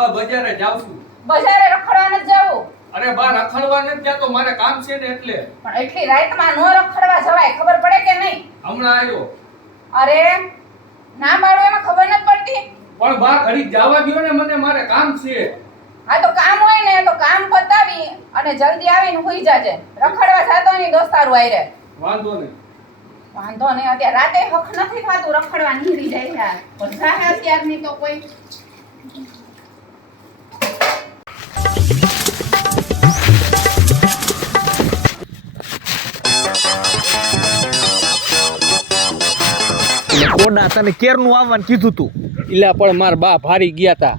બા બજારે જાઉં છું. બજારે રખડવા નથી જવું. અરે બા રખડવા નથી જતો, મારે કામ છે ને એટલે. પણ એટલી રાતમાં નો રખડવા જવાય, ખબર પડે કે નહીં? હમણાં આવ્યો. અરે ના પાડો એમાં ખબર નથી પડતી. પણ બા ઘડીક જવા દ્યો ને મને, મારે કામ છે. આ તો કામ હોય ને તો કામ પતાવી અને જલ્દી આવીને હુઈ જાજે. રખડવા જાતો નહીં દોસ્તારું આયરે. વાંધો નહીં. વાંધો નહીં, અત્યારે રાતે હક નથી થાતું, રખડવા નીકળી જાય યાર. બધા હે અત્યારની તો કોઈ. કોડા તને કેરનું આવવાનું કીધું તું. ઇલા પણ માર બા ભારી ગયા તા.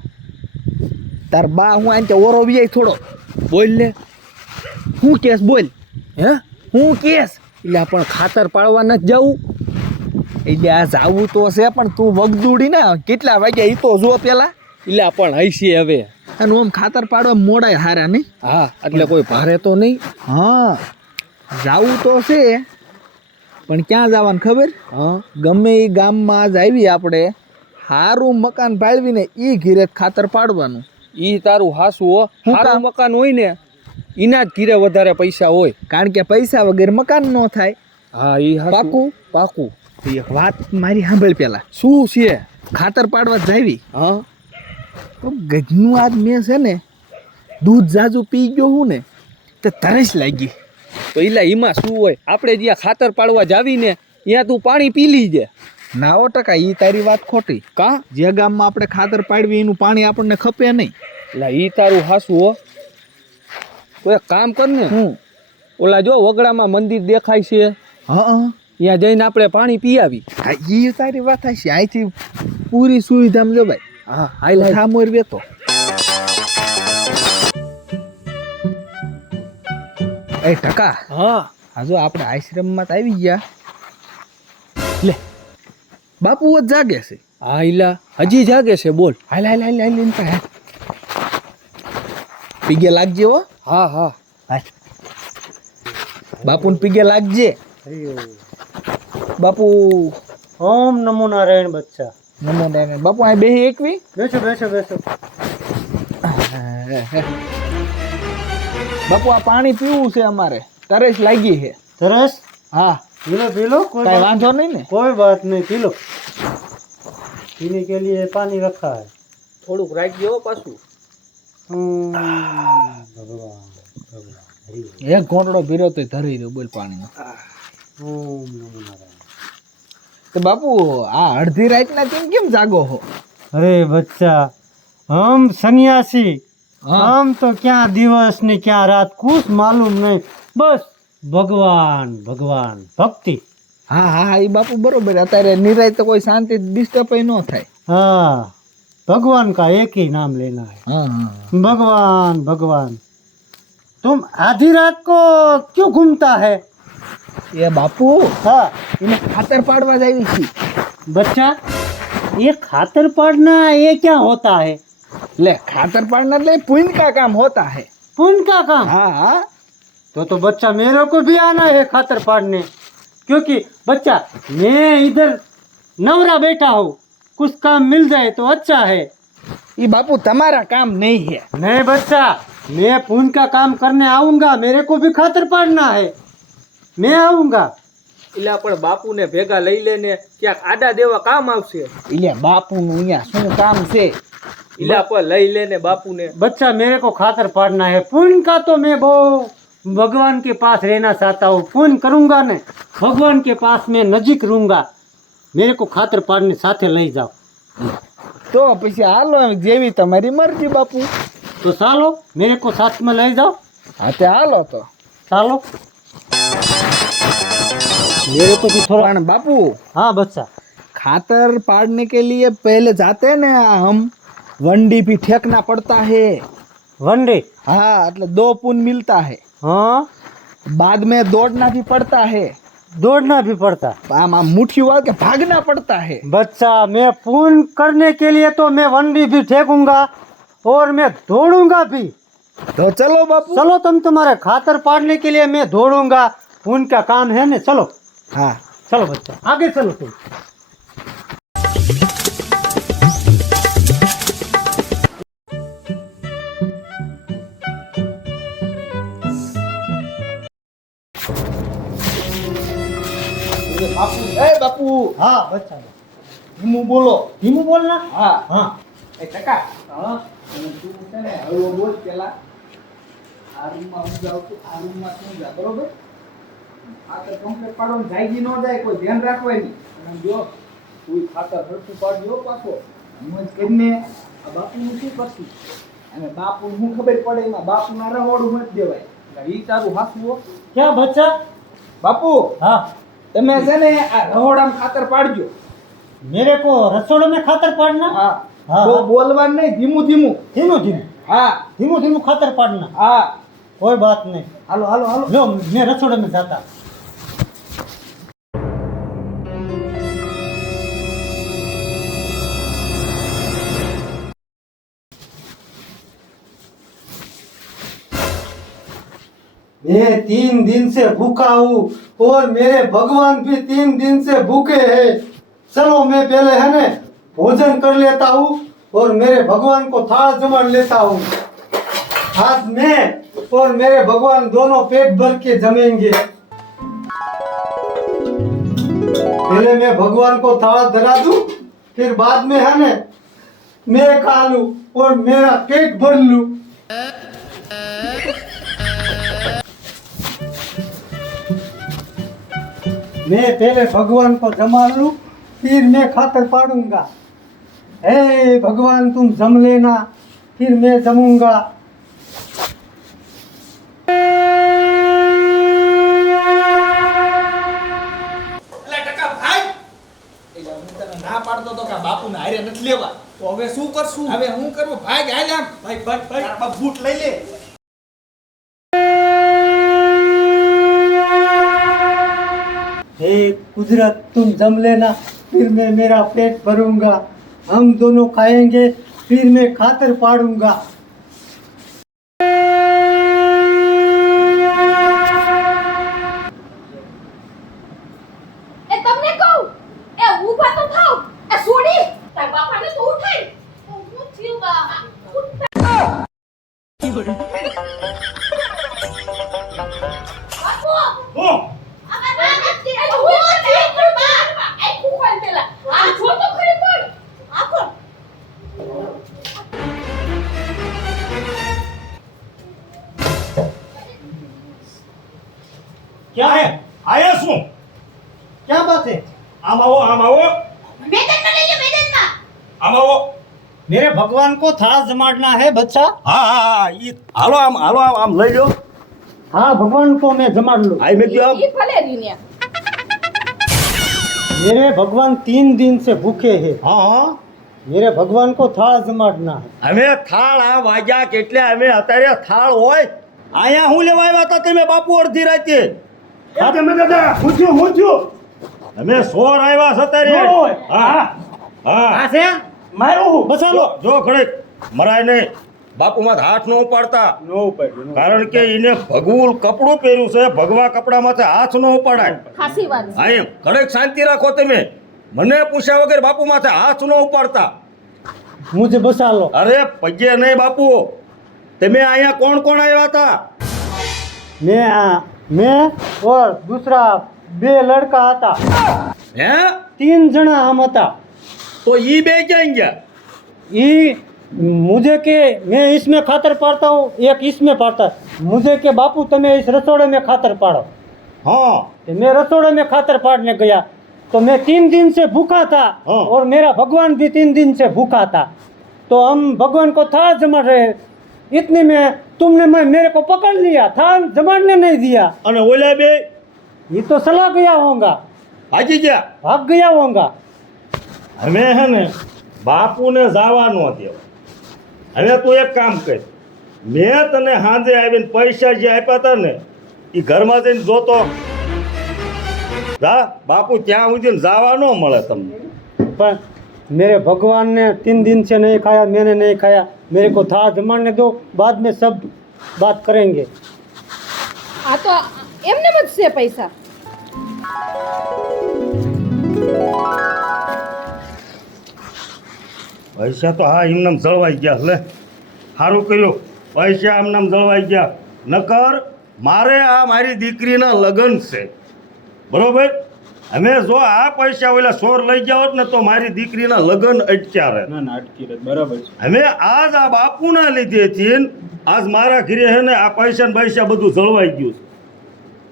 તાર બા હું આને ઓરો વી થોડો બોલ ને. હું કેસ બોલ. હે હું કેસ? ઇલા પણ ખાતર પાડવા નથી જવું. એટલે આ જાવું તો છે પણ તું વગદુડી ને કેટલા વાગ્યા ઈ તો જો પેલા. ઇલા પણ હૈસી હવે. અને આમ ખાતર પાડવા મોડાય હારા નહીં. હા એટલે કોઈ ભારે તો નહીં. હા જાવું તો છે પણ ક્યાં જવાનું ખબર? હા ગમે એ ગામમાં જ આવી આપણે હારું મકાન ભાળવીને ઈ ઘીરે ખાતર પાડવાનું. ઈ તારું હાસુ હો. હું હારું કામ? મકાન હોય ને ઈના જ ઘીરે વધારે પૈસા હોય. કારણ કે પૈસા વગર મકાન ન થાય. હા ઈ હાસુ. પાકું? પાકું. તો એક વાત મારી સાંભળ પેલા. શું છે? ખાતર પાડવા જાવી હા તો ગજનું આજ મેં છે ને દૂધ જાજુ પી ગયો હું ને તે તરસ લાગી. તો ઇલા ઈમાં શું હોય? આપણે જ્યાં ખાતર પાડવા જાવી ને ત્યાં તું પાણી પી લીજે. 9% ઈ તારી વાત ખોટી. કા? જે ગામમાં આપણે ખાતર પાડવી એનું પાણી આપણને ખપે નહીં. એટલે ઈ તારું હાસુ હો. તો એક કામ કર ને, હું ઓલા જો વગડામાં મંદિર દેખાય છે, હા ત્યાં જઈને આપણે પાણી પી આવી. હા ઈ તારી વાત હશે. અહીંથી પૂરી સુવિધામાં જો ભાઈ. હા હાલ હાલ. થામોર વેતો. એ ટકા હા આ જો આપણે આશ્રમમાં તો આવી ગયા. લે બાપુ જ જાગે છે. હા ઇલા હજી જાગે છે. બોલ. હાલ હાલ હાલ હાલ એમ હાલ. પીગે લાગજે હો. હા હા હાલ બાપુને પીગે લાગજે. બાપુ ઓમ નમો નારાયણ બચ્ચા. નમો નારાયણ. બાપુ આ બેહી એકવી. બેસો બેસો બેસો. બાપુ આ પાણી પીવું છે અમારે, તરસ લાગી છે. तरस હા पी लो कोई કઈ बात, વાંધો નહીં ને? कोई बात नहीं पी लो. पीने के लिए पानी रखा है. થોડુંક રાખજે હો પાછું. भगवान भगवान हरि એક ઘોંટડો પીરો તો ધરી દો. બોલ પાણીનો. ओम नमो नारायण. તો બાપુ આ અડધી રાતના કેમ જાગો હો? अरे बच्चा हम सन्यासी, હા हम तो क्या दिवस ने क्या रात कुछ मालूम नहीं, बस भगवान भगवान भक्ति. હા હા એ બાપુ બરોબર. અત્યારે નિરાય તો કોઈ શાંતિ ડિસ્ટર્બ ન થાય. हाँ भगवान का एक ही नाम लेना है. હા હા भगवान भगवान. तुम आधी रात को क्यों घूमता है? એ બાપુ हाँ એને ખાતર પાડવા જ આવી છે. बच्चा ये खातर पाड़ना ये क्या होता है? લે ખાતર પાડના એટલે પુण्य का काम होता है. पुण्य का काम. हाँ हाँ तो बच्चा मेरे को भी आना है खातर पाड़ने, क्योंकि बच्चा मैं इधर नवरा बैठा हूँ, कुछ काम मिल जाए तो अच्छा है. ये बापू तुम्हारा काम नहीं है. नहीं बच्चा, मैं पुण्य का काम करने आऊंगा, मेरे को भी खातर पाड़ना है, मैं आऊंगा. ઇલા પણ બાપુને ભેગા લઈ લેને, ક્યાંક આડા દેવા કામ આવશે. એટલે બાપુનું અહીંયા શું કામ છે? ઇલા પણ લઈ લેને બાપુને. बच्चा मेरे को खातर पाड़ना है. पुण्य का तो मैं वो भगवान के पास रहना चाहता हूँ, पुण्य करूंगा ने भगवान के पास में नजीक रहूंगा. मेरे को खातर पाड़ने साथे ले जाओ. તો પછી હાલો જેવી તમારી મરજી બાપુ. तो चालो मेरे को साथ में ले जाओ. હા તે હાલો તો. चालो मेरे को भी थोड़ा. પણ બાપુ हाँ बच्चा. खातर पाड़ने के लिए पहले जाते हैं ना हम, वंडी भी फेंकना पड़ता है. वनडे. हाँ मतलब 2 पुण्य मिलता है. हाँ बाद में दौड़ना भी पड़ता है. दौड़ना भी पड़ता. आम मुट्ठी वाल के भागना पड़ता है. बच्चा मैं पुण्य करने के लिए तो मैं वनडी भी फेंकूंगा और मैं दौड़ूंगा भी. तो चलो बापू. चलो तुम तुम्हारे खातर पाड़ने के लिए मैं दौड़ूंगा, पुण्य का काम है ना. चलो हाँ चलो बच्चा आगे चलो तुम. બાપુ એ બાપુ હા બચ્ચા ધીમું બોલો. ધીમું બોલ ના. હા હા એ ટકા હા અને તું છે ને હળવો બોલ પેલા. આ રૂમમાં હું જાઉં છું, આ રૂમમાં તું જા, બરોબર? આ તો કમ્પ્લીટ પાડો ને જાગી ન જાય, કોઈ ધ્યાન રાખવાય નહીં. અને જો કોઈ ખાતર હરખું પાડજો પાછો. હું જ કરીને આ બાપુનું શું કરશું? અને બાપુને શું ખબર પડે એમાં? બાપુના રહોડું નથી દેવાય. એટલે ઈ તારું હાથું હો. ક્યાં બચ્ચા? બાપુ હા તમે છે ને આ રહોડામાં ખાતર પાડજો. मेरे को रसोड़े में खातर पाड़ना. હા હા. બહુ બોલવાનું નહીં, ધીમું ધીમું. धीमो धीमो હા धीमो धीमो खातर पाड़ना. હા कोई बात नहीं. હાલો હાલો હાલો. लो मैं रसोड़े में जाता. मैं 3 दिन से भूखा हूँ और मेरे भगवान भी 3 दिन से भूखे हैं. चलो मैं पहले है ना भोजन कर लेता हूँ और मेरे भगवान को थाल जमा लेता हूँ. आज मैं और मेरे भगवान दोनों पेट भर के जमेंगे. पहले मैं भगवान को थाल धरा दूं, फिर बाद में है ना मैं खा लूं और मेरा पेट भर लूं. मैं पहले भगवान को जमा लूं, फिर मैं खातर पाड़ूंगा. हे भगवान तुम जम लेना, फिर मैं जमूंगा. એટલે ટકા ભાઈ એટલે હું તને ના પાડતો તો કે બાપુને હારે નથી લેવા. તો હવે શું કરશું? હવે હું કરવું? ભાગ હાલ આમ. ભાઈ ભાઈ ભાઈ તારા બાપ બૂટ લઈ લે. हे कुदरत तुम जम लेना, फिर मैं मेरा पेट भरूंगा. हम दोनों खाएंगे, फिर मैं खातर पाड़ूंगा. એ તમને કહું એ ઊભા તો થાવ એ સોડી તાર બાપાને તો ઉઠાય હું થયું બા બાપુ હું આમાં ના નથી એ હું નથી પણ બા એ કુકલ પેલા આ જો તો ખરી પણ આખો क्या है? આયા શું? क्या बात है? આમ આવો આમ આવો મેદાનમાં લઈ લે મેદાનમાં આમ આવો. मेरे भगवान को थाल जमाड़ना है बच्चा. હા હા હા ઈ હાલો આમ આમ લઈ લો. हाँ भगवान को मैं जमाड़ लूं. આઈ મેં કયો ઈ ભલે રીન્યા मेरे भगवान 3 दिन से भूखे हैं. હા હા मेरे भगवान को थाल जमाड़ना है. અમે થાળ આ વાગ્યા કેટલે અમે અત્યારે થાળ હોય અહીંયા હું લેવા આવ્યા હતા તમે બાપુ અડધી રાતે તમે દાદા હું અમે સોર આવ્યા છે અત્યારે હા હા से मारो बचा लो. જો ઘડીક મરાય નહીં બાપુમાં હાથ ન ઉપાડતા કારણ કે એને ભગવું કપડું પહેર્યું છે ભગવા કપડામાંથી હાથ ન ઉપાડાય ખાસી વાત છે હા એમ ઘડીક શાંતિ રાખો તમે મને પૂછ્યા વગર બાપુ માથે હાથ ન ઉપાડતા मुझे बचा लो. અરે પગે નહીં બાપુ તમે અહીંયા કોણ કોણ આવ્યા હતા मैं और दूसरा 2 लड़का था. હે 3 जना हम था. તો ઈ બે ક્યાં ગયા ये मुझे के मैं इसमें खातर पाड़ता हूँ, एक इसमें पाड़ता है. मुझे के बापू तुम्हें इस रसोड़े में खातर पाड़ो. હા तो मैं रसोड़े में खातर पाड़ने गया तो मैं 3 दिन से भूखा था हाँ। और मेरा भगवान भी 3 दिन से भूखा था. तो हम भगवान को थाल जमा रहे, इतने में तुमने मेरे को पकड़ लिया, थाल जमाने नहीं दिया. અને ઓલા બે ये तो सला गया होगा, ભાગી ગયા भाग गया होगा. અમે હે ને બાપુને જવા ન દેવા હવે તું એક કામ કર મેં તને સાંજે આવીને પૈસા જે આપ્યા હતા ને એ ઘરમાં જઈને જોતો જા બાપુ ત્યાં સુધી જવા ન મળે તમને पर मेरे भगवान ने 3 दिन से नहीं खाया, मैंने नहीं खाया. मेरे को थाल जमाने दो, बाद में सब बात करेंगे. આ તો એમને જ છે પૈસા પૈસા તો હા એમનામ જળવાઈ ગયા લે સારું કર્યું પૈસા એમનામ જળવાઈ ગયા નકર મારે આ મારી દીકરીના લગ્ન છે બરોબર અમે જો આ પૈસા ઓલા સોર લઈ ગયા હોત ને તો મારી દીકરીના લગ્ન અટક્યા રહે. ના ના અટકી રહે બરાબર છે અમે આજ આ બાપુના લીધે છીએ ને આજ મારા ઘરે હે ને આ પૈસા ને પૈસા બધું જળવાઈ ગયું છે.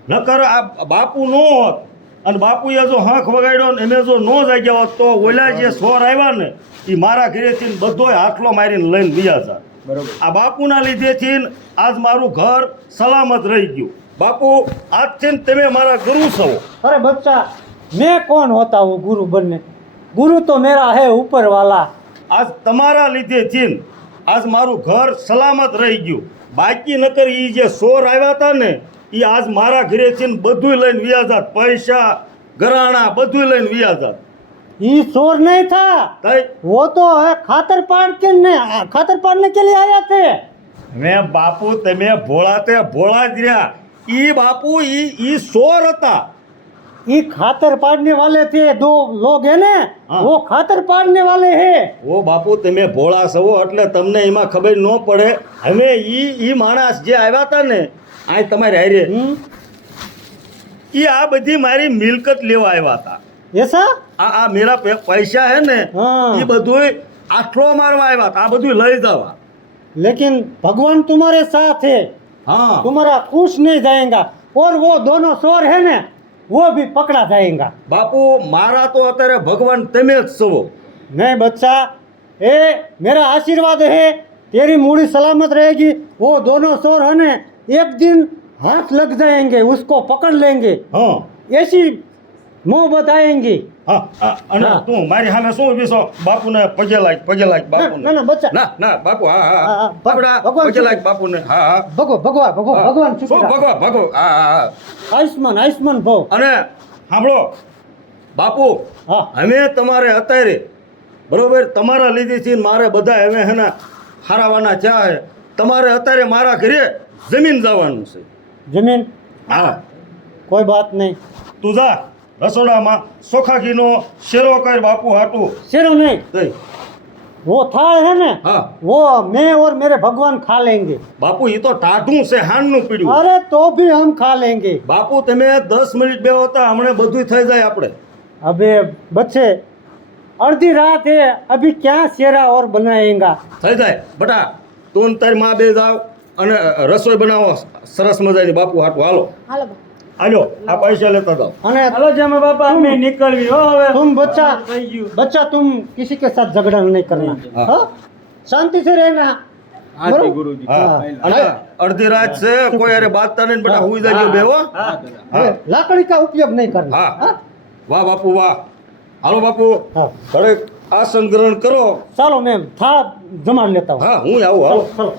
નકર આ બાપુ નો હોત અને બાપુએ જો હંખ વગાડ્યો ને અમે જો નો જાગ્યા હોત તો ઓલા જે સોર આવ્યા ને એ મારા ઘરેથી બધોય હાથલો મારીને લઈને ગયા હતા. બરોબર આ બાપુના લીધેથી ને આજ મારું ઘર સલામત રહી ગયું. બાપુ આજથી ને તમે મારા ગુરુ છો. अरे बच्चा मैं कौन होता हूँ गुरु बनने गुरु तो मेरा है ऊपर वाला આજ તમારા લીધેથી ને આજ મારું ઘર સલામત રહી ગયું. બાકી નકર એ જે સોર આવ્યા હતા ને એ આજ મારા ઘરેથી ને બધું લઈને વ્યા જાત. પૈસા ઘરાણા બધું લઈને વ્યા જાત. ये चोर नहीं था તઈ वो तो है खातर पाड़ने के लिए आया थे મેં બાપુ તમે ભોળા તે ભોળા જ રહ્યા. ઈ બાપુ ઈ સોર હતા. ये खातर पाड़ने वाले थे दो लोग है ना हाँ। वो खातर पाड़ने वाले हैं ઓ બાપુ તમે ભોળા છો એટલે તમને એમાં ખબર ન પડે. હવે ઈ માણસ જે આવ્યા હતા ને આ તમારે હારે ઈ આ બધી મારી મિલકત લેવા આવ્યા હતા. ऐसा આ મેરા પૈસા હે ને હા. એ બધું આઠલો મારવા આવ્યા હતા. આ બધું લઈ જવા. लेकिन भगवान तुम्हारे साथ है હા तुम्हारा कुछ नहीं जाएगा और वो दोनों चोर है ना वो भी पकड़ा जाएगा બાપુ મારા તો અત્યારે ભગવાન તમે જ છો. नहीं बच्चा ए मेरा आशीर्वाद है तेरी मूड़ी सलामत रहेगी वो दोनों चोर है ना एक दिन हाथ लग जाएंगे उसको पकड़ लेंगे હા ऐसी मोहब्बत आएंगी હા અને હા. તું મારી સામે શું ઊભી છો? બાપુને પગે લાગ બાપુને. ના બચ્ચા ના ના બાપુ હા હા, હા હા. પકડા ભગવાન પગે લાગ બાપુને. હા હા ભગવાન ભગવાન શું ચૂપ ભગવા ભગો હા હા હા આયુષ્માન ભવ અને સાંભળો બાપુ હા અમે તમારે અત્યારે બરોબર તમારા લીધેથી ને મારે બધા હવે હે ને હારાવાના ચા હે. તમારે અત્યારે મારા ઘરે જમીન જવાનું છે. જમીન હા કોઈ બાત નહીં તું જા રસોડામાં ચોખા ઘીનો શેરો કર બાપુ હાટું सिर्फ नहीं દઈ. वो थाल है ना હા वो मैं और मेरे भगवान खा लेंगे બાપુ એ તો ટાઢું છે હાનનું પીડ્યું. अरे तो भी हम खा लेंगे બાપુ તમે 10 મિનિટ બેહો તો હમણાં બધું થઈ જાય આપણે. अबे बच्चे आधी रात है अभी क्या शेरा और बनाएगा થઈ જાય બટા તું ને તારી માં બે જાવ અને રસોઈ બનાવો સરસ મજાની બાપુ હાટું. હાલો હાલો હાલો આ પૈસા લેતા જાઓ. अने હાલો જમે બાપા અમે નીકળવી હો હવે तुम बच्चा થઈ ગયું बच्चा तुम किसी के साथ झगड़ा नहीं करना हाँ। हाँ? शांति से रहना હાજી બરોબર? ગુરુજી હા અને અડધી રાત છે કોઈ અરે બાતતા નહીં બટા હુઈ જાય બેહો. હા હા लाकड़ी का उपयोग नहीं करना હા हाँ? વાહ બાપુ વાહ. હાલો બાપુ हाँ। ઘરે આસન ગ્રહણ કરો. चलो मैं था जमा लेता हूँ હા હું આવું હાલો. चलो